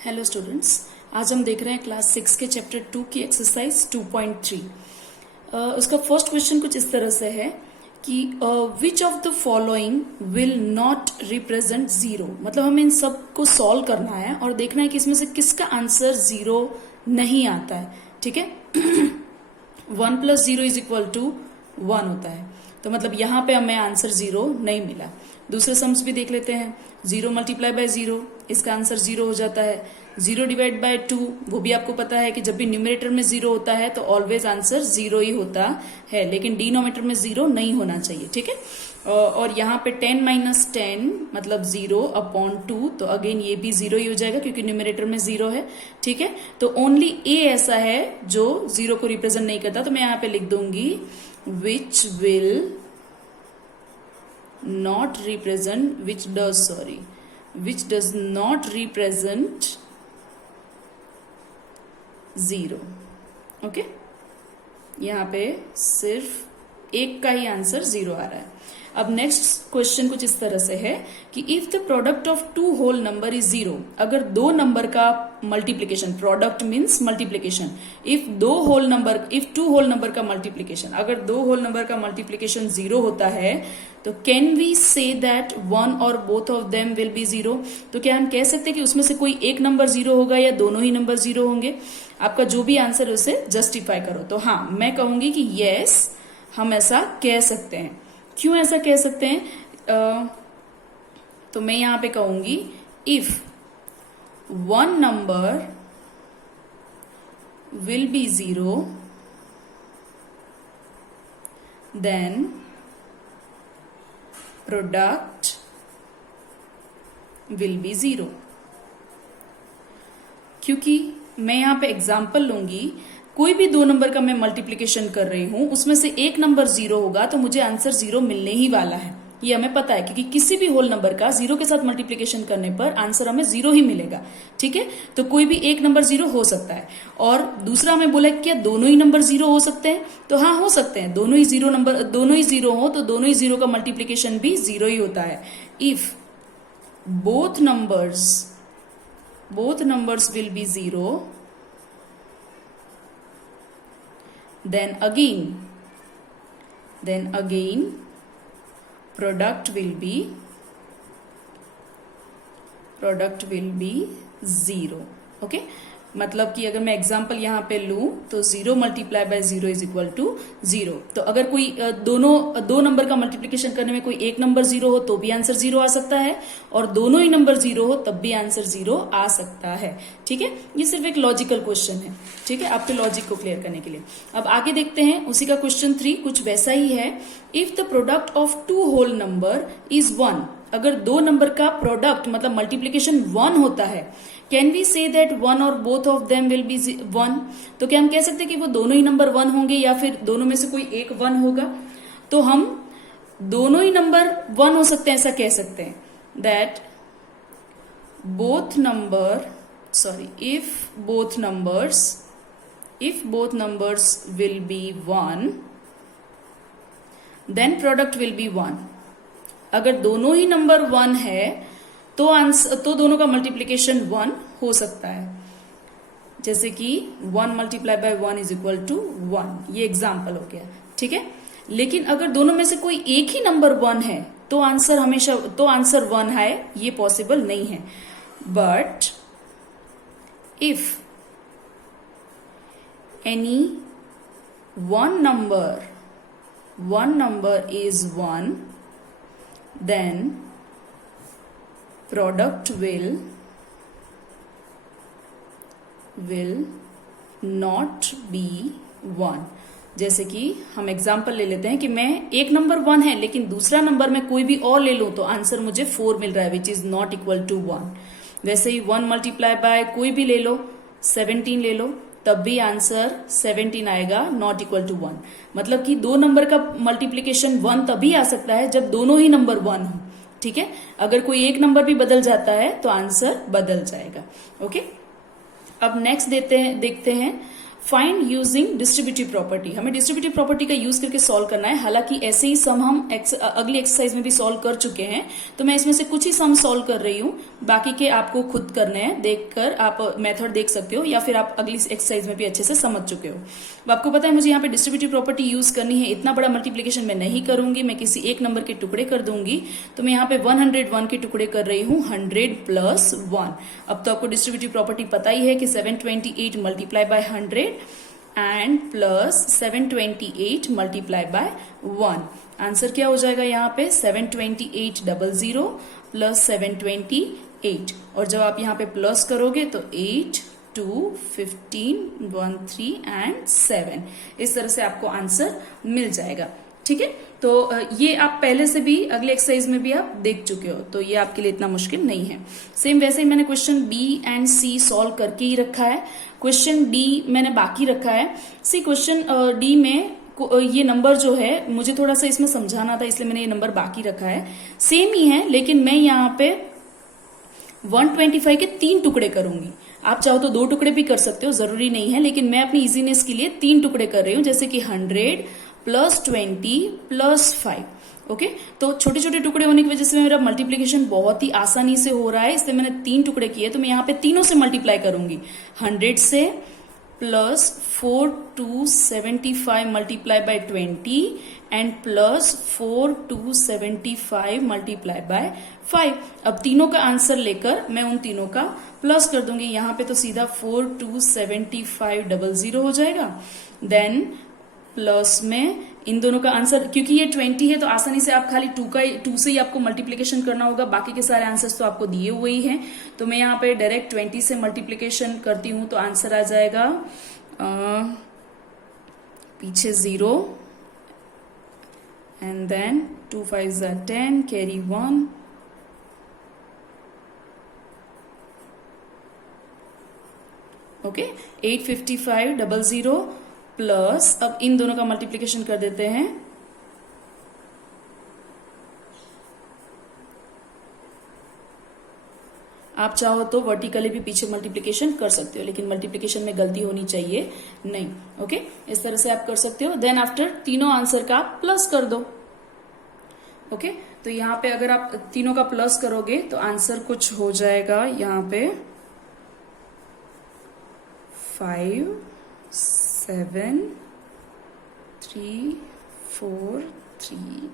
Hello students, आज हम देख रहे हैं क्लास 6 के चैप्टर 2 की एक्सरसाइज 2.3। उसका फर्स्ट क्वेश्चन कुछ इस तरह से है कि which of the following will not represent zero. मतलब हमें इन सब को सॉल्व करना है और देखना है कि इसमें से किसका आंसर जीरो नहीं आता है। ठीक है 1 + 0 = 1 होता है, तो मतलब यहाँ पे हमें आंसर जीरो नहीं मिला। दूसरे सम्स भी देख लेते हैं। 0 × 0, इसका आंसर 0 हो जाता है। 0 / 2, वो भी आपको पता है कि जब भी न्यूमरेटर में 0 होता है तो ऑलवेज आंसर 0 ही होता है, लेकिन डिनोमिनेटर में 0 नहीं होना चाहिए। ठीक है, और यहाँ पे 10 - 10 मतलब 0/2, तो अगेन ये भी 0 ही हो जाएगा क्योंकि न्यूमरेटर में 0 है। ठीक है, तो ओनली ए ऐसा है जो 0 को रिप्रेजेंट नहीं करता, तो मैं यहाँ पे लिख दूंगी which will not represent which does not represent 0। Okay, यहाँ पे सिर्फ एक का ही आंसर 0 आ रहा है। अब नेक्स्ट क्वेश्चन कुछ इस तरह से है कि if the product of 2 whole number is 0, अगर दो नंबर का multiplication, product means multiplication, if 2 whole number का मल्टीप्लीकेशन, अगर 2 होल नंबर का मल्टीप्लीकेशन 0 होता है तो can we say that one और both of them will be 0। तो क्या हम कह सकते हैं कि उसमें से कोई एक नंबर 0 होगा या दोनों ही नंबर 0 होंगे? आपका जो भी आंसर है उसे जस्टिफाई करो। तो हाँ, मैं कहूंगी कि यस, हम ऐसा कह सकते हैं। क्यों ऐसा कह सकते हैं? तो मैं यहां पे कहूंगी if one number will be 0 then product will be 0। क्योंकि मैं यहां पे एग्जांपल लूंगी, कोई भी 2 नंबर का मैं मल्टीप्लिकेशन कर रही हूं, उसमें से एक नंबर 0 होगा तो मुझे आंसर 0 मिलने ही वाला है। ये हमें पता है क्योंकि किसी भी होल नंबर का 0 के साथ मल्टीप्लिकेशन करने पर आंसर हमें 0 ही मिलेगा। ठीक है, तो कोई भी एक नंबर 0 हो सकता है। और दूसरा हमें बोला क्या दोनों ही नंबर 0 हो सकते हैं? तो हाँ, हो सकते हैं। दोनों ही 0 हो तो दोनों ही 0 का मल्टीप्लिकेशन भी 0 ही होता है। If both numbers will be 0, then again product will be 0। Okay, मतलब कि अगर मैं एग्जांपल यहां पे लूं तो 0 × 0 = 0। तो अगर कोई दो नंबर का मल्टीप्लिकेशन करने में कोई एक नंबर 0 हो तो भी आंसर 0 आ सकता है, और दोनों ही नंबर 0 हो तब भी आंसर 0 आ सकता है। ठीक है, ये सिर्फ एक लॉजिकल क्वेश्चन है। ठीक है, आपके लॉजिक को क्लियर करने के लिए। अब आगे देखते हैं, उसी का क्वेश्चन 3 कुछ वैसा ही है। If the product of 2 whole number is 1, अगर 2 नंबर का प्रोडक्ट मतलब मल्टीप्लिकेशन 1 होता है, can we say that one और both of them will be 1। तो क्या हम कह सकते हैं कि वो दोनों ही नंबर 1 होंगे या फिर दोनों में से कोई एक 1 होगा? तो हम दोनों ही नंबर 1 हो सकते हैं, ऐसा कह सकते हैं that if both numbers will be 1 then product will be 1। अगर दोनों ही नंबर 1 है तो दोनों का मल्टीप्लिकेशन 1 हो सकता है, जैसे कि 1 × 1 = 1। ये एग्जाम्पल हो गया। ठीक है, लेकिन अगर दोनों में से कोई एक ही नंबर 1 है तो आंसर 1 है, ये पॉसिबल नहीं है। But if any one number is 1, then product will not be 1। जैसे कि हम एग्जाम्पल ले लेते हैं कि मैं एक नंबर 1 है लेकिन दूसरा नंबर मैं कोई भी और ले लूं तो आंसर मुझे 4 मिल रहा है, which is not equal to 1। वैसे ही 1 × कोई भी ले लो, 17 ले लो, तब भी आंसर 17 आएगा, नॉट इक्वल टू 1। मतलब कि 2 नंबर का मल्टीप्लिकेशन 1 तभी आ सकता है जब दोनों ही नंबर 1 हो। ठीक है, अगर कोई एक नंबर भी बदल जाता है तो आंसर बदल जाएगा। ओके, अब नेक्स्ट देखते हैं फाइंड यूजिंग डिस्ट्रीब्यूटिव प्रॉपर्टी। हमें डिस्ट्रीब्यूटिव प्रॉपर्टी का यूज करके सॉल्व करना है। हालांकि ऐसे ही सम हम अगली एक्सरसाइज में भी सॉल्व कर चुके हैं, तो मैं इसमें से कुछ ही सम सॉल्व कर रही हूँ, बाकी के आपको खुद करने हैं। देखकर आप मेथड देख सकते हो या फिर आप अगली एक्सरसाइज में भी अच्छे से समझ चुके हो। अब आपको पता है मुझे यहाँ पे डिस्ट्रीब्यूटिव प्रॉपर्टी यूज करनी है। इतना बड़ा मल्टीप्लीकेशन मैं नहीं करूंगी, मैं किसी एक नंबर के टुकड़े कर दूंगी। तो मैं यहाँ पे 101 के टुकड़े कर रही हूँ 100 प्लस 1। अब तो आपको डिस्ट्रीब्यूटिव प्रॉपर्टी पता ही है कि 728 multiply by 100 and plus 728 multiply by 1। Answer क्या हो जाएगा यहाँ पे 72800 प्लस 728। और जब आप यहाँ पे प्लस करोगे तो 8 2 15 1 3 एंड 7, इस तरह से आपको आंसर मिल जाएगा। ठीक है, तो ये आप पहले से भी अगले एक्सरसाइज में भी आप देख चुके हो, तो ये आपके लिए इतना मुश्किल नहीं है। सेम वैसे ही मैंने question B and C solve करके ही रखा है। क्वेश्चन डी मैंने बाकी रखा है। सी क्वेश्चन डी में ये नंबर जो है मुझे थोड़ा सा इसमें समझाना था, इसलिए मैंने ये नंबर बाकी रखा है। सेम ही है, लेकिन मैं यहाँ पे 125 के 3 टुकड़े करूंगी। आप चाहो तो 2 टुकड़े भी कर सकते हो, जरूरी नहीं है, लेकिन मैं अपनी इजीनेस के लिए 3 टुकड़े कर रही हूँ। जैसे कि 100 प्लस 20 प्लस 5। ओके, तो छोटे छोटे टुकड़े होने की वजह से मेरा मल्टीप्लीकेशन बहुत ही आसानी से हो रहा है, इसलिए मैंने 3 टुकड़े किए। तो मैं यहाँ पे तीनों से मल्टीप्लाई करूंगी। 100 से plus 4 to 75 multiply by 20 and plus 4 to 75 multiply by 5। अब तीनों का आंसर लेकर मैं उन तीनों का प्लस कर दूंगी। यहाँ पे तो सीधा 4 to 75 00 हो जाएगा। देन प्लस में इन दोनों का आंसर, क्योंकि ये 20 है तो आसानी से आप खाली 2 से ही आपको मल्टीप्लीकेशन करना होगा, बाकी के सारे आंसर्स तो आपको दिए हुए ही हैं। तो मैं यहाँ पे डायरेक्ट 20 से मल्टीप्लीकेशन करती हूँ, तो आंसर आ जाएगा पीछे 0 and then 2 5 10 carry 1 okay 855 00 plus, अब इन दोनों का मल्टीप्लीकेशन कर देते हैं। आप चाहो तो वर्टिकली भी पीछे मल्टीप्लीकेशन कर सकते हो, लेकिन मल्टीप्लीकेशन में गलती होनी चाहिए नहीं। ओके, इस तरह से आप कर सकते हो। देन आफ्टर तीनों आंसर का प्लस कर दो। ओके, तो यहाँ पे अगर आप तीनों का प्लस करोगे तो आंसर कुछ हो जाएगा यहाँ पे 5 7 3 4 3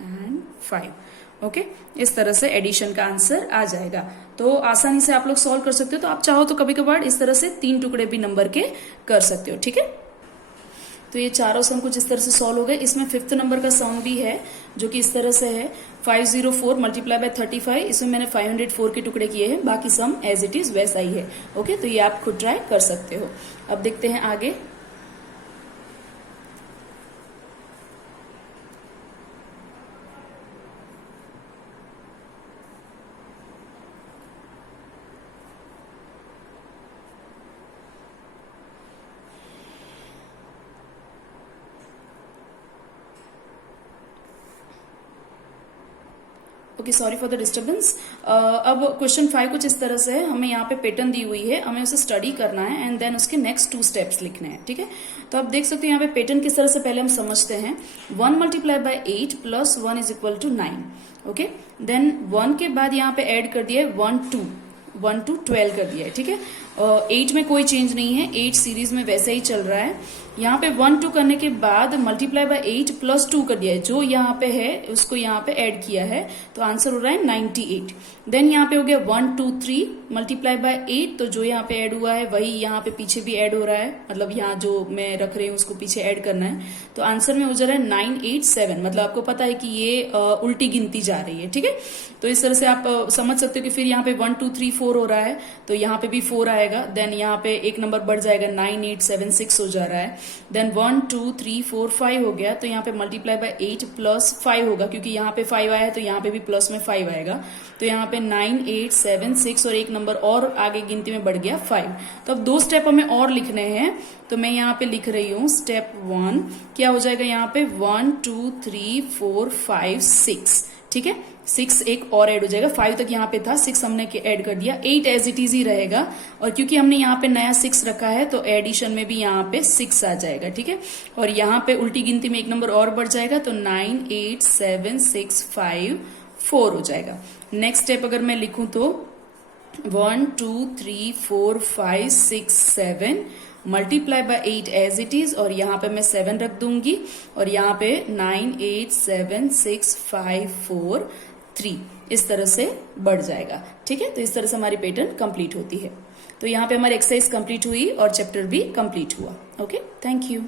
एंड 5। ओके, इस तरह से एडिशन का आंसर आ जाएगा। तो आसानी से आप लोग सॉल्व कर सकते हो। तो आप चाहो तो कभी कभार इस तरह से 3 टुकड़े भी नंबर के कर सकते हो। ठीक है, तो ये चारों सम कुछ इस तरह से सॉल्व हो गए। इसमें 5th नंबर का सम भी है जो कि इस तरह से है 504 मल्टीप्लाई बाय 35। इसमें मैंने 504 के टुकड़े किए हैं, बाकी सम एज इट इज वैसा ही है। ओके, तो ये आप खुद ट्राई कर सकते हो। अब देखते हैं आगे। Okay, sorry for the disturbance. अब क्वेश्चन 5 कुछ इस तरह से है। हमें यहाँ पे पैटर्न दी हुई है, हमें उसे स्टडी करना है एंड देन उसके नेक्स्ट 2 स्टेप्स लिखने हैं। ठीक है, तो आप देख सकते हो यहाँ पे पैटर्न किस तरह से पहले हम समझते हैं। 1 multiply by 8 plus 1 is equal to 9। Okay, then 1 के बाद यहाँ पे ऐड कर दिया है 1 to 12 कर दिया है। ठीक है, 8 में कोई चेंज नहीं है, 8 सीरीज में वैसे ही चल रहा है। यहाँ पे 1 2 करने के बाद मल्टीप्लाई बाय 8 प्लस 2 कर दिया है, जो यहाँ पे है उसको यहाँ पे ऐड किया है, तो आंसर हो रहा है 98। देन यहाँ पे हो गया 1 2 3 मल्टीप्लाई बाय 8, तो जो यहाँ पे ऐड हुआ है वही यहाँ पे पीछे भी ऐड हो रहा है, मतलब यहाँ जो मैं रख रही हूँ उसको पीछे ऐड करना है। तो आंसर में हो जा रहा है 987, मतलब आपको पता है कि ये उल्टी गिनती जा रही है। ठीक है, तो इस तरह से आप समझ सकते हो कि फिर यहाँ पे 1 2 3 4 हो रहा है, तो यहाँ पे भी 4 आएगा। देन यहाँ पे एक नंबर बढ़ जाएगा, 9876 हो जा रहा है। देन 1 2 3 4 5 हो गया, तो यहाँ पे मल्टीप्लाई बाय 8 प्लस 5 होगा, क्योंकि यहाँ पे 5 आया है तो यहाँ पे भी प्लस में 5 आएगा। तो यहाँ पे 9876 और एक नंबर और आगे गिनती में बढ़ गया 5। तो अब 2 स्टेप हमें और लिखने हैं, तो मैं यहाँ पे लिख रही हूँ स्टेप 1 क्या हो जाएगा यहाँ पे 1 2 3 4 5 6। ठीक है, 6 एक और ऐड हो जाएगा, 5 तक यहाँ पे था, 6 हमने ऐड कर दिया, 8 एज इट इज ही रहेगा। और क्योंकि हमने यहाँ पे नया 6 रखा है तो एडिशन में भी यहाँ पे 6 आ जाएगा, ठीक है। और यहाँ पे उल्टी गिनती में एक नंबर और बढ़ जाएगा तो 9 8 7 6 5 4 हो जाएगा। नेक्स्ट स्टेप अगर मैं लिखूं तो 1 2 3 4 5 6 7 multiply by 8 as it is, और यहाँ पे मैं 7 रख दूंगी और यहाँ पे 9 8 7 6 5 4 3 इस तरह से बढ़ जाएगा, ठीक है। तो इस तरह से हमारी पैटर्न कंप्लीट होती है। तो यहाँ पे हमारी एक्सरसाइज कंप्लीट हुई और चैप्टर भी कंप्लीट हुआ। Okay, thank you.